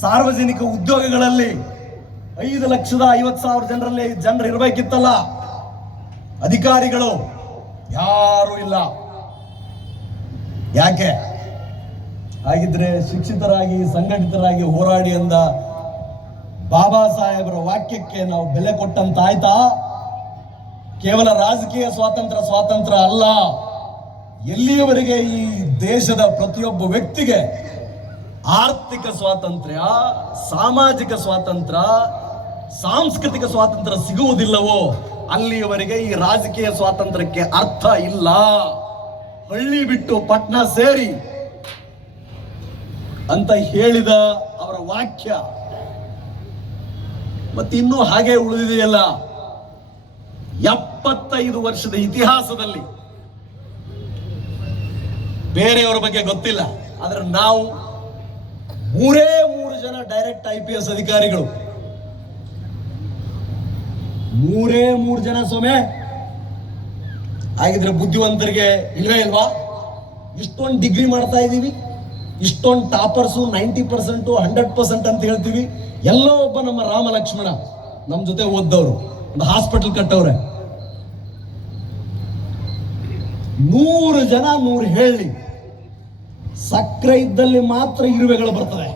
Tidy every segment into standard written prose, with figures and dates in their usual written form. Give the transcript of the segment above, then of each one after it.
ಸಾರ್ವಜನಿಕ ಉದ್ಯೋಗಗಳಲ್ಲಿ 5,50,000 ಜನರಲ್ಲಿ ಜನರು ಇರಬೇಕಿತ್ತಲ್ಲ, ಅಧಿಕಾರಿಗಳು ಯಾರು ಇಲ್ಲ. ಯಾಕೆ? ಹಾಗಿದ್ರೆ ಶಿಕ್ಷಿತರಾಗಿ ಸಂಘಟಿತರಾಗಿ ಹೋರಾಡಿ ಅಂದ ಬಾಬಾ ಸಾಹೇಬರ ವಾಕ್ಯಕ್ಕೆ ನಾವು ಬೆಲೆ ಕೊಟ್ಟಂತಾಯ್ತಾ? ಕೇವಲ ರಾಜಕೀಯ ಸ್ವಾತಂತ್ರ್ಯ ಅಲ್ಲ, ಎಲ್ಲಿಯವರೆಗೆ ಈ ದೇಶದ ಪ್ರತಿಯೊಬ್ಬ ವ್ಯಕ್ತಿಗೆ ಆರ್ಥಿಕ ಸ್ವಾತಂತ್ರ್ಯ, ಸಾಮಾಜಿಕ ಸ್ವಾತಂತ್ರ್ಯ, ಸಾಂಸ್ಕೃತಿಕ ಸ್ವಾತಂತ್ರ್ಯ ಸಿಗುವುದಿಲ್ಲವೋ ಅಲ್ಲಿಯವರೆಗೆ ಈ ರಾಜಕೀಯ ಸ್ವಾತಂತ್ರ್ಯಕ್ಕೆ ಅರ್ಥ ಇಲ್ಲ. ಹಳ್ಳಿ ಬಿಟ್ಟು ಪಟ್ನಾ ಸೇರಿ ಅಂತ ಹೇಳಿದ ಅವರ ವಾಕ್ಯ ಮತ್ತಿನ್ನೂ ಹಾಗೆ ಉಳಿದಿದೆಯಲ್ಲ. 75 ವರ್ಷದ ಇತಿಹಾಸದಲ್ಲಿ ಬೇರೆಯವರ ಬಗ್ಗೆ ಗೊತ್ತಿಲ್ಲ, ಆದ್ರೆ ನಾವು 3 ಜನ ಡೈರೆಕ್ಟ್ IPS ಅಧಿಕಾರಿಗಳು, 3 ಜನ ಸೊಮೆ. ಹಾಗಿದ್ರೆ ಬುದ್ಧಿವಂತರಿಗೆ ಇಲ್ವೇ ಇಲ್ವಾ? ಇಷ್ಟೊಂದು ಡಿಗ್ರಿ ಮಾಡ್ತಾ ಇದ್ದೀವಿ, ಇಷ್ಟೊಂದು ಟಾಪರ್ಸು 90%, 100% ಅಂತ ಹೇಳ್ತೀವಿ. ಎಲ್ಲೋ ಒಬ್ಬ ನಮ್ಮ ರಾಮ ಲಕ್ಷ್ಮಣ ನಮ್ಮ ಜೊತೆ ಓದ್ದವರು, ಒಂದು ಹಾಸ್ಪಿಟಲ್ ಕಟ್ಟವ್ರೆ. 100 ಜನ 100 ಹೇಳಿ, ಸಕ್ಕರೆ ಇದ್ದಲ್ಲಿ ಮಾತ್ರ ಇರುವೆಗಳು ಬರ್ತವೆ.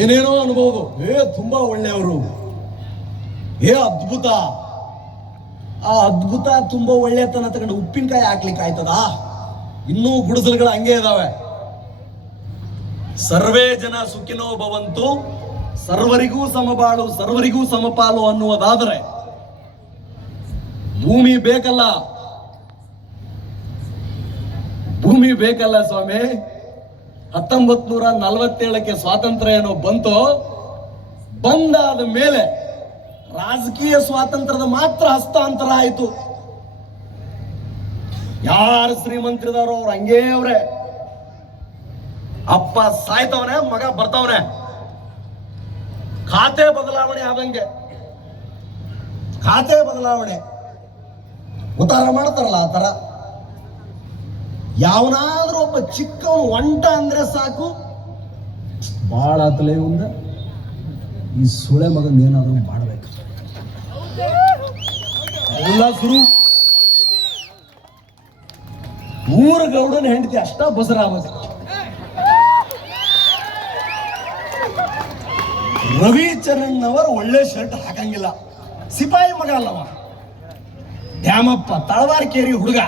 ಏನೇನೋ ಅನ್ಬೋದು, ತುಂಬಾ ಒಳ್ಳೆಯವರು, ಅದ್ಭುತ. ಆ ಅದ್ಭುತ ತುಂಬಾ ಒಳ್ಳೆತನ ತಗೊಂಡು ಉಪ್ಪಿನಕಾಯಿ ಹಾಕ್ಲಿಕ್ಕೆ ಆಯ್ತದ? ಇನ್ನೂ ಗುಡಿಸಲುಗಳು ಹಂಗೆ ಇದಾವೆ. ಸರ್ವೇ ಜನ ಸುಖಿನೋ ಭವಂತು, ಸರ್ವರಿಗೂ ಸಮಬಾಳು ಸರ್ವರಿಗೂ ಸಮಪಾಲು ಅನ್ನುವುದಾದರೆ ಭೂಮಿ ಬೇಕಲ್ಲ, ಭೂಮಿ ಬೇಕಲ್ಲ ಸ್ವಾಮಿ. 1947ಕ್ಕೆ ಸ್ವಾತಂತ್ರ್ಯ ಏನೋ ಬಂತೋ, ಬಂದಾದ ಮೇಲೆ ರಾಜಕೀಯ ಸ್ವಾತಂತ್ರ್ಯದ ಮಾತ್ರ ಹಸ್ತಾಂತರ ಆಯಿತು. ಯಾರು ಶ್ರೀಮಂತರಿದಾರೋ ಅವ್ರು ಹಂಗೇ ಅವ್ರೆ. ಅಪ್ಪ ಸಾಯ್ತವನೆ, ಮಗ ಬರ್ತಾವನೆ. ಖಾತೆ ಬದಲಾವಣೆ ಆದಂಗೆ, ಖಾತೆ ಬದಲಾವಣೆ ಉತ್ತಾರ ಮಾಡ್ತಾರಲ್ಲ ಆ ತರ. ಯಾವನಾದ್ರೂ ಒಬ್ಬ ಚಿಕ್ಕವನು ಒಂಟ ಅಂದ್ರೆ ಸಾಕು, ಬಾಳ ಆತಲೇ ಒಂದ ಈ ಸುಳೆ ಮಗನ್ ಏನಾದ್ರೂ ಮಾಡ್ಬೇಕು. ಎಲ್ಲ ಶುರು. ಊರ ಗೌಡನ ಹೆಂಡತಿ ಅಷ್ಟ ಬಸರಾಮದು. ರವಿಚರಣ್ ಅವರು ಒಳ್ಳೆ ಶರ್ಟ್ ಹಾಕಂಗಿಲ್ಲ, ಸಿಪಾಯಿ ಮಗ ಅಲ್ಲವ. ದ್ಯಾಮಪ್ಪ ತಳವಾರಕೇರಿ ಹುಡುಗ,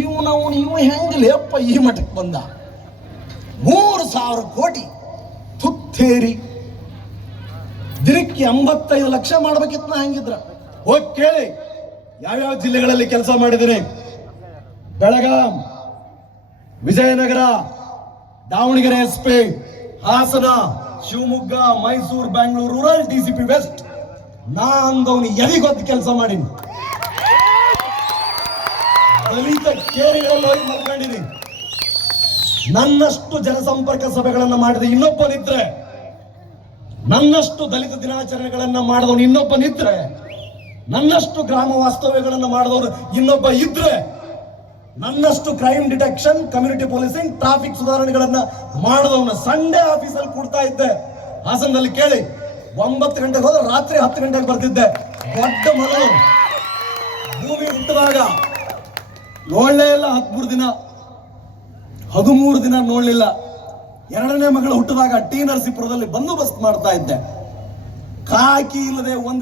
ಇವ ಹೆಂಗಲೇಪ್ಪ ಈ ಮಠಕ್ಕೆ ಬಂದ? 3,000 ಕೋಟಿ ತುತ್ತೇರಿ ದಿನಕ್ಕೆ 85 ಲಕ್ಷ ಮಾಡ್ಬೇಕಿತ್ತು. ಹಂಗಿದ್ರ ಹೋಗಿ ಕೇಳಿ ಯಾವ್ಯಾವ ಜಿಲ್ಲೆಗಳಲ್ಲಿ ಕೆಲಸ ಮಾಡಿದ್ದೀನಿ. Belgaum, Vijayanagara, Davanagere SP, Hassan, Shivamogga, Mysuru, Bangalore rural DCP west. ನಾಂದವನು ಎದಿಗೊತ್ತು ಕೆಲಸ ಮಾಡೀನಿ. ದಲಿತ ಕೇರಿಗಳಲ್ಲಿ ಹೋಗಿ ಮಲ್ಕೊಂಡಿನಿ. ನನ್ನಷ್ಟು ಜನಸಂಪರ್ಕ ಸಭೆಗಳನ್ನು ಮಾಡಿದ ಇನ್ನೊಬ್ಬನಿದ್ರೆ, ನನ್ನಷ್ಟು ದಲಿತ ದಿನಾಚರಣೆಗಳನ್ನ ಮಾಡಿದವನು ಇನ್ನೊಬ್ಬನಿದ್ರೆ, ನನ್ನಷ್ಟು ಗ್ರಾಮ ವಾಸ್ತವ್ಯಗಳನ್ನು ಮಾಡಿದವರು ಇನ್ನೊಬ್ಬ ಇದ್ರೆ, ನನ್ನಷ್ಟು crime detection, community policing, traffic ಸುಧಾರಣೆಗಳನ್ನ ಮಾಡಿದವನ ಸಂಡೇ ಆಫೀಸಲ್ಲಿ ಕೊಡ್ತಾ ಇದ್ದೆ. ಹಾಸನದಲ್ಲಿ ಕೇಳಿ, 9 ಗಂಟೆಗೆ ಹೋದ್ರೆ ರಾತ್ರಿ 10 ಗಂಟೆಗೆ ಬರ್ತಿದ್ದೆ. ದೊಡ್ಡ ಮಗಳು ಭೂಮಿ ಹುಟ್ಟಿದಾಗ ನೋಡ್ಲೇ ಇಲ್ಲ, 13 ದಿನ ನೋಡ್ಲಿಲ್ಲ. 2ನೇ ಮಗಳು ಹುಟ್ಟಿದಾಗ T ನರಸೀಪುರದಲ್ಲಿ ಬಂದೋಬಸ್ತ್ ಮಾಡ್ತಾ ಇದ್ದೆ. ಕಾಕಿ ಇಲ್ಲದೆ ಒಂದು